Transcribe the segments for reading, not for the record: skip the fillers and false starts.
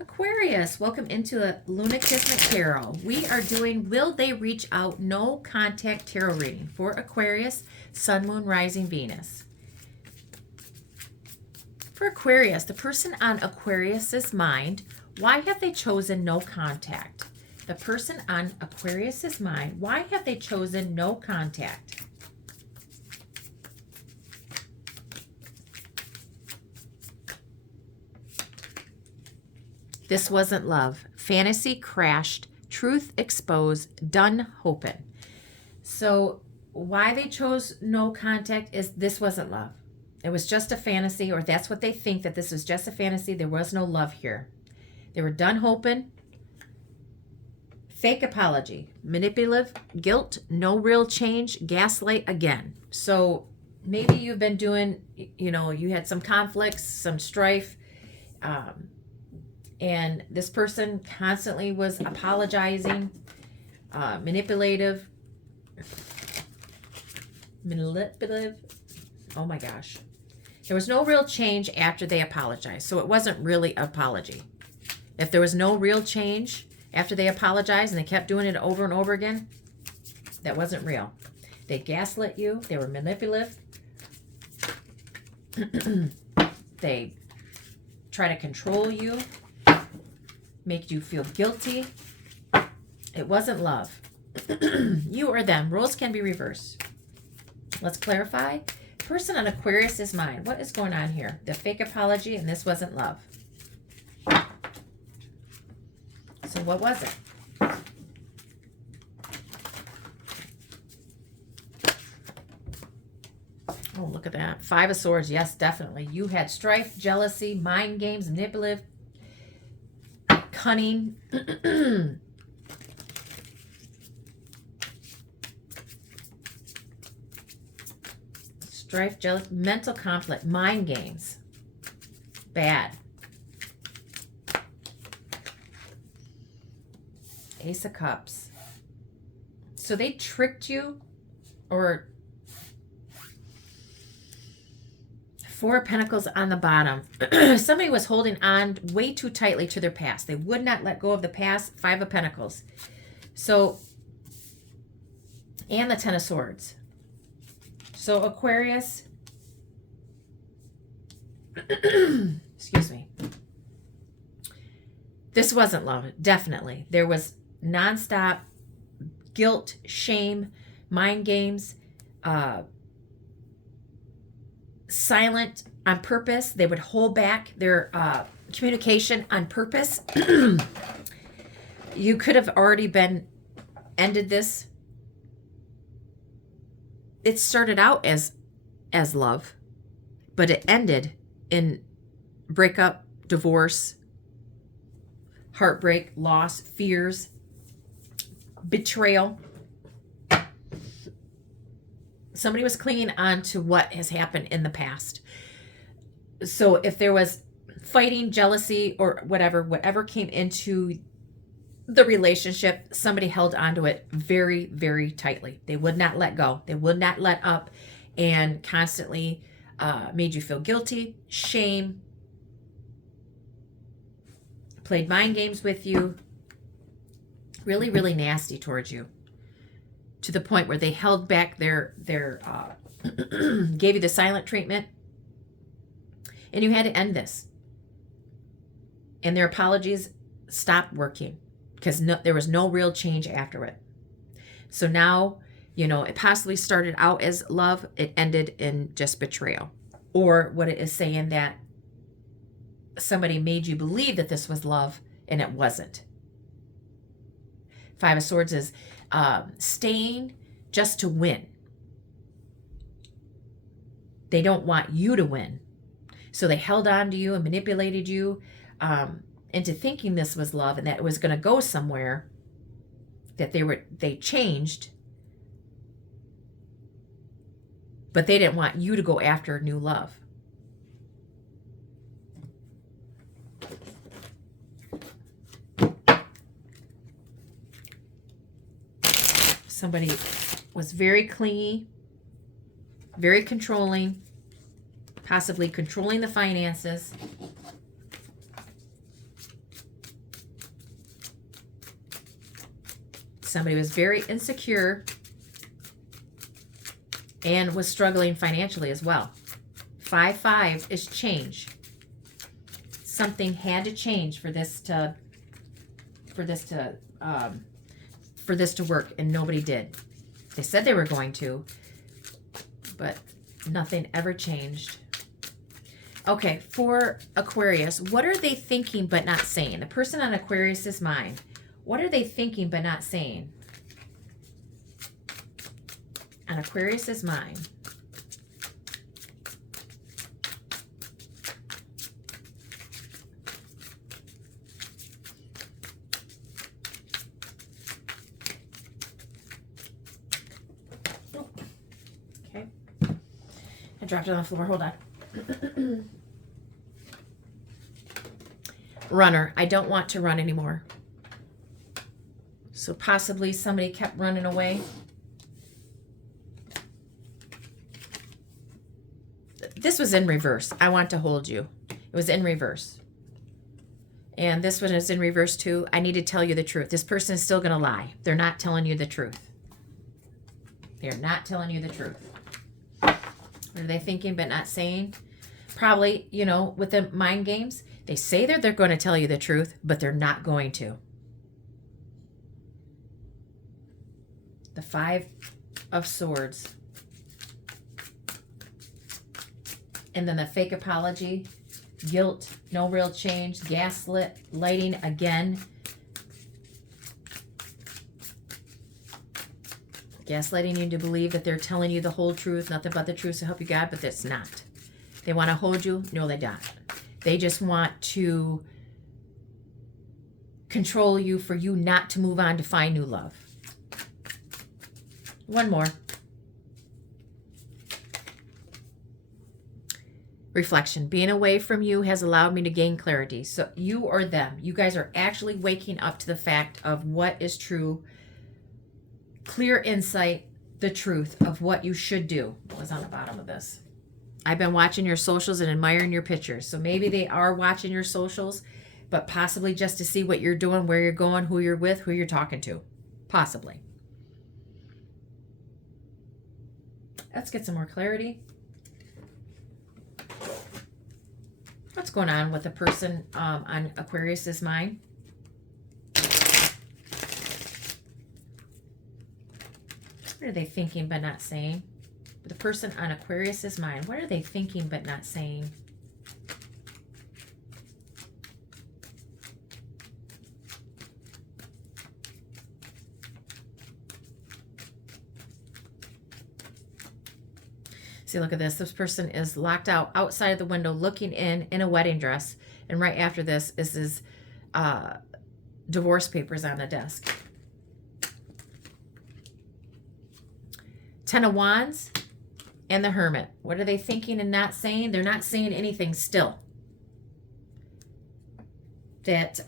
Aquarius, welcome into a Luna Kismet Tarot. We are doing Will They Reach Out? No Contact Tarot reading for Aquarius, Sun, Moon, Rising, Venus. For Aquarius, the person on Aquarius's mind, why have they chosen no contact? The person on Aquarius's mind, why have they chosen no contact? This wasn't love. Fantasy crashed. Truth exposed. Done hoping. So why they chose no contact is this wasn't love. It was just a fantasy, or that's what they think, that this was just a fantasy. There was no love here. They were done hoping. Fake apology. Manipulative. Guilt. No real change. Gaslight again. So maybe you've been doing, you had some conflicts, some strife. And this person constantly was apologizing, manipulative. Oh my gosh. There was no real change after they apologized. So it wasn't really an apology. If there was no real change after they apologized and they kept doing it over and over again, that wasn't real. They gaslit you. They were manipulative. They try to control you. Make you feel guilty. It wasn't love. You or them. Roles can be reversed. Let's clarify. Person on Aquarius's mind. What is going on here? The fake apology, and this wasn't love. So what was it? Oh, look at that. 5 of Swords. Yes, definitely. You had strife, jealousy, mind games, manipulative, cunning. Strife, jealousy, mental conflict, mind games. Bad. Ace of Cups. So they tricked you, or 4 of Pentacles on the bottom. Somebody was holding on way too tightly to their past. They would not let go of the past. 5 of Pentacles. So, and the 10 of Swords. So Aquarius, excuse me. This wasn't love, definitely. There was nonstop guilt, shame, mind games, silent on purpose. They would hold back their communication on purpose. You could have already ended this. It started out as love, but it ended in breakup, divorce, heartbreak, loss, fears, betrayal. Somebody was clinging on to what has happened in the past. So if there was fighting, jealousy, or whatever came into the relationship, somebody held onto it very, very tightly. They would not let go. They would not let up, and constantly made you feel guilty, shame, played mind games with you. Really, really nasty towards you, to the point where they held back their gave you the silent treatment, and you had to end this. And their apologies stopped working because there was no real change after it. So now, it possibly started out as love. It ended in just betrayal. Or what it is saying, that somebody made you believe that this was love and it wasn't. 5 of Swords is staying just to win. They don't want you to win. So they held on to you and manipulated you into thinking this was love and that it was going to go somewhere, that they changed, but they didn't want you to go after new love. Somebody was very clingy, very controlling, possibly controlling the finances. Somebody was very insecure and was struggling financially as well. 5-5 is change. Something had to change for this to work, and nobody did. They said they were going to, but nothing ever changed. Okay, for Aquarius, what are they thinking but not saying? The person on Aquarius's mind, what are they thinking but not saying? On Aquarius's mind. Okay. I dropped it on the floor. Hold on. Runner. I don't want to run anymore. So possibly somebody kept running away. This was in reverse. I want to hold you. It was in reverse. And this one is in reverse too. I need to tell you the truth. This person is still going to lie. They're not telling you the truth. They're not telling you the truth. What are they thinking but not saying? Probably, you know, with the mind games, they say that they're going to tell you the truth, but they're not going to. The 5 of Swords. And then the fake apology, guilt, no real change, gaslit, lighting again. Gaslighting you to believe that they're telling you the whole truth, nothing but the truth, so help you God, but that's not. They want to hold you. No, they don't. They just want to control you for you not to move on to find new love. One more. Reflection. Being away from you has allowed me to gain clarity. So you or them, you guys are actually waking up to the fact of what is true. Clear insight, the truth of what you should do. What was on the bottom of this? I've been watching your socials and admiring your pictures. So maybe they are watching your socials, but possibly just to see what you're doing, where you're going, who you're with, who you're talking to. Possibly. Let's get some more clarity. What's going on with the person on Aquarius's mind? What are they thinking but not saying? The person on Aquarius's mind, what are they thinking but not saying? See, look at this. This person is locked out outside of the window looking in a wedding dress. And right after this is his divorce papers on the desk. 10 of Wands and the Hermit. What are they thinking and not saying? They're not saying anything still. That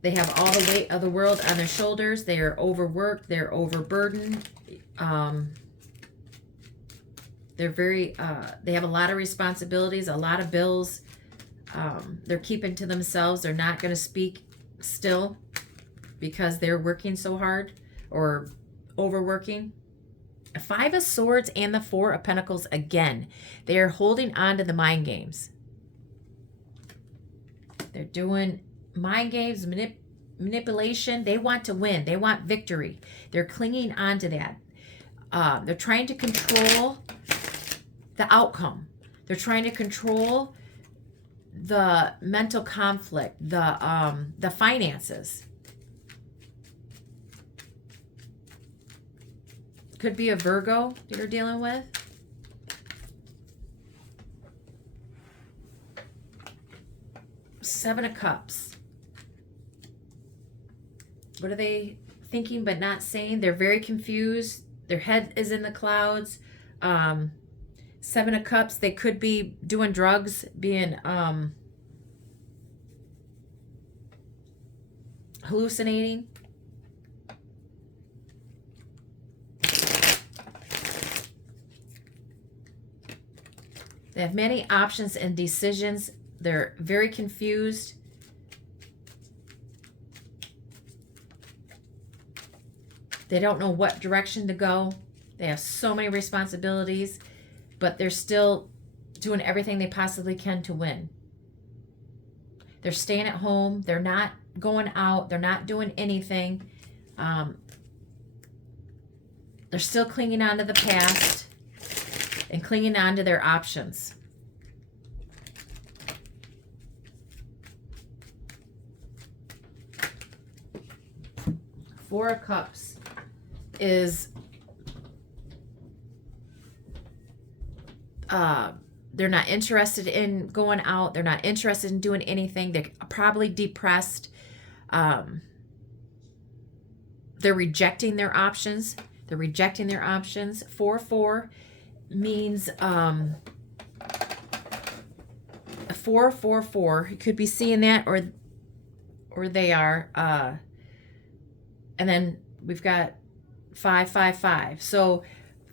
they have all the weight of the world on their shoulders. They are overworked. They're overburdened. They're very, they have a lot of responsibilities, a lot of bills. They're keeping to themselves. They're not going to speak still because they're working so hard or overworking. 5 of Swords and the 4 of Pentacles again. They are holding on to the mind games. They're doing mind games, manipulation. They want to win. They want victory. They're clinging on to that. They're trying to control the outcome. They're trying to control the mental conflict, the finances. Could be a Virgo that you're dealing with. Seven of Cups. What are they thinking but not saying? They're very confused. Their head is in the clouds. 7 of Cups. They could be doing drugs, being hallucinating. They have many options and decisions. They're very confused. They don't know what direction to go. They have so many responsibilities, but they're still doing everything they possibly can to win. They're staying at home. They're not going out. They're not doing anything. They're still clinging on to the past and clinging on to their options. Four of Cups is they're not interested in going out. They're not interested in doing anything. They're probably depressed. They're rejecting their options. They're rejecting their options. 4-4 means 4-4-4. You could be seeing that, or they are. And then we've got 5-5-5. So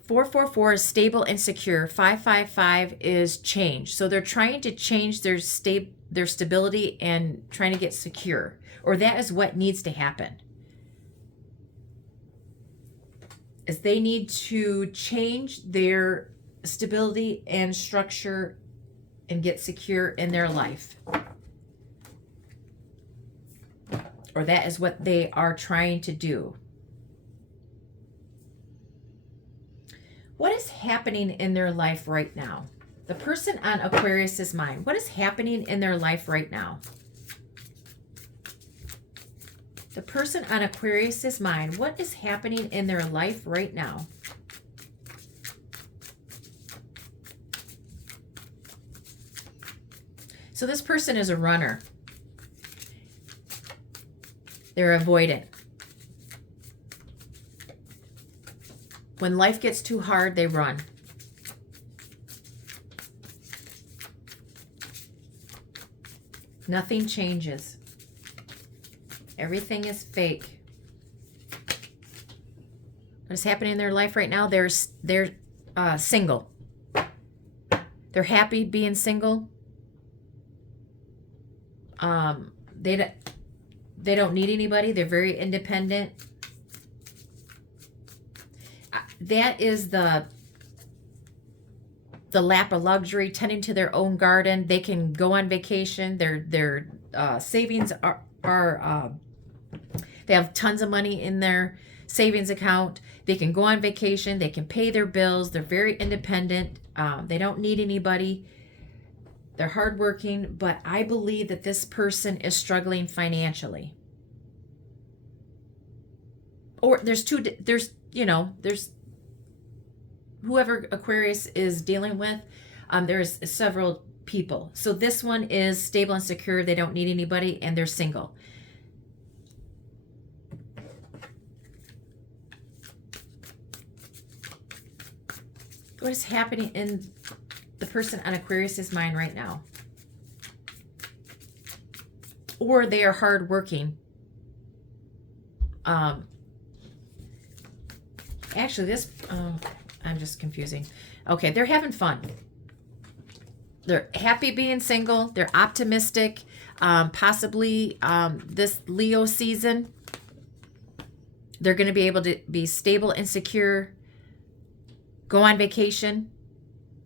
4-4-4 is stable and secure. 5-5-5 is change. So they're trying to change their stability and trying to get secure, or that is what needs to happen. Is they need to change their stability and structure and get secure in their life. Or that is what they are trying to do. What is happening in their life right now? The person on Aquarius's mind, what is happening in their life right now? The person on Aquarius's mind, what is happening in their life right now? So this person is a runner. They're avoidant. When life gets too hard, they run. Nothing changes. Everything is fake. What is happening in their life right now? They're single. They're happy being single. They don't need anybody. They're very independent. That is the lap of luxury, tending to their own garden. They can go on vacation. Their savings are they have tons of money in their savings account. They can go on vacation. They can pay their bills. They're very independent. They don't need anybody. They're hardworking, but I believe that this person is struggling financially. Or there's whoever Aquarius is dealing with, there's several people. So this one is stable and secure. They don't need anybody, and they're single. What is happening in the person on Aquarius's mind right now? Or they are hardworking. Actually, this, I'm just confusing. Okay, they're having fun. They're happy being single. They're optimistic. Possibly this Leo season, they're going to be able to be stable and secure. Go on vacation.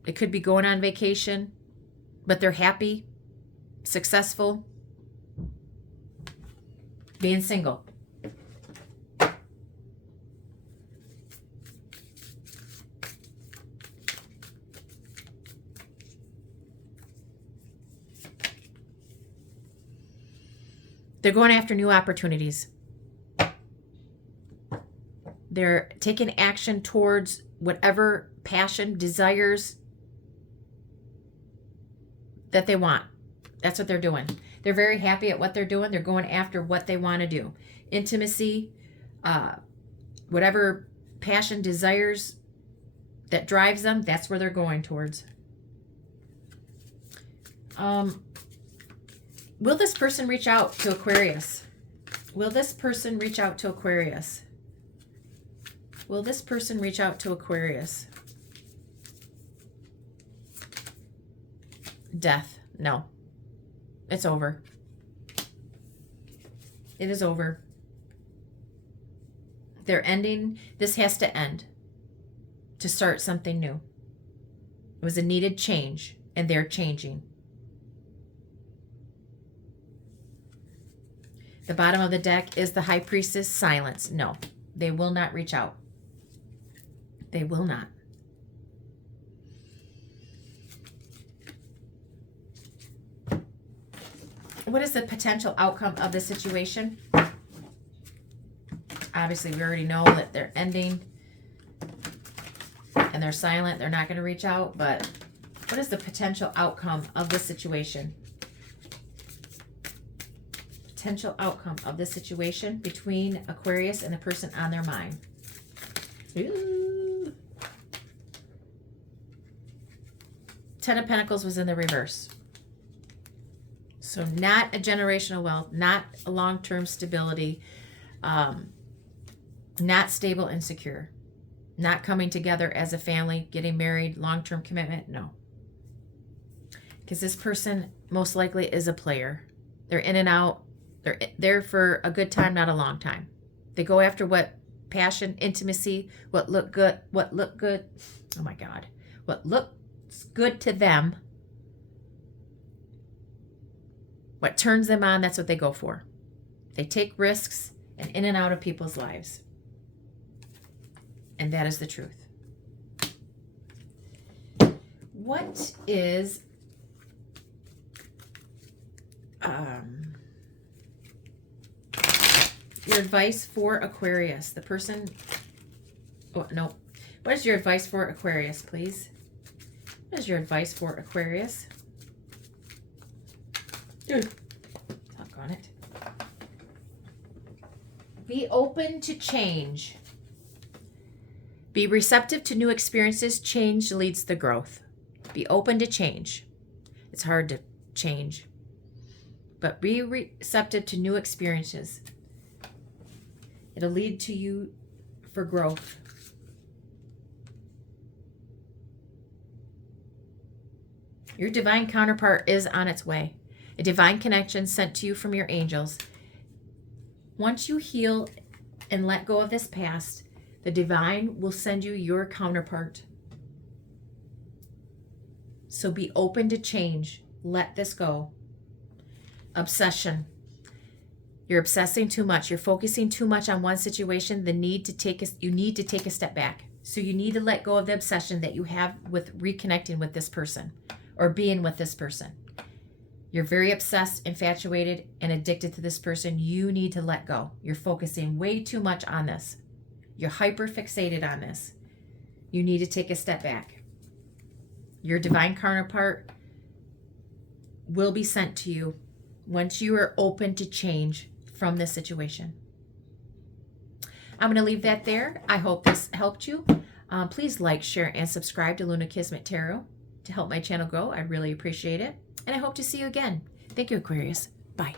It could be going on vacation, but they're happy, successful, being single. They're going after new opportunities. They're taking action towards whatever passion, desires that they want. That's what they're doing. They're very happy at what they're doing. They're going after what they want to do. Intimacy, whatever passion, desires that drives them, that's where they're going towards. Will this person reach out to Aquarius? Will this person reach out to Aquarius? Will this person reach out to Aquarius? Death. No. It's over. It is over. They're ending. This has to end to start something new. It was a needed change, and they're changing. The bottom of the deck is the High Priestess. Silence. No, they will not reach out. They will not. What is the potential outcome of the situation? Obviously, we already know that they're ending and they're silent. They're not going to reach out, but what is the potential outcome of this situation? Potential outcome of this situation between Aquarius and the person on their mind. Ooh. Ten of Pentacles was in the reverse. So not a generational wealth, not a long-term stability, not stable and secure, not coming together as a family, getting married, long-term commitment, no. Because this person most likely is a player. They're in and out. They're there for a good time, not a long time. They go after what passion, intimacy, what look good, oh my God, what looks good to them. What turns them on, that's what they go for. They take risks and in and out of people's lives. And that is the truth. What is your advice for Aquarius? The person, oh no. What is your advice for Aquarius, please? What is your advice for Aquarius? Talk on it. Be open to change. Be receptive to new experiences. Change leads to growth. Be open to change. It's hard to change. But be receptive to new experiences. It'll lead to you for growth. Your divine counterpart is on its way. A divine connection sent to you from your angels. Once you heal and let go of this past, the divine will send you your counterpart. So be open to change. Let this go. Obsession. You're obsessing too much. You're focusing too much on one situation. You need to take a step back. So you need to let go of the obsession that you have with reconnecting with this person or being with this person. You're very obsessed, infatuated, and addicted to this person. You need to let go. You're focusing way too much on this. You're hyper fixated on this. You need to take a step back. Your divine counterpart will be sent to you once you are open to change from this situation. I'm going to leave that there. I hope this helped you. Please like, share, and subscribe to Luna Kismet Tarot to help my channel grow. I'd really appreciate it. And I hope to see you again. Thank you, Aquarius. Bye.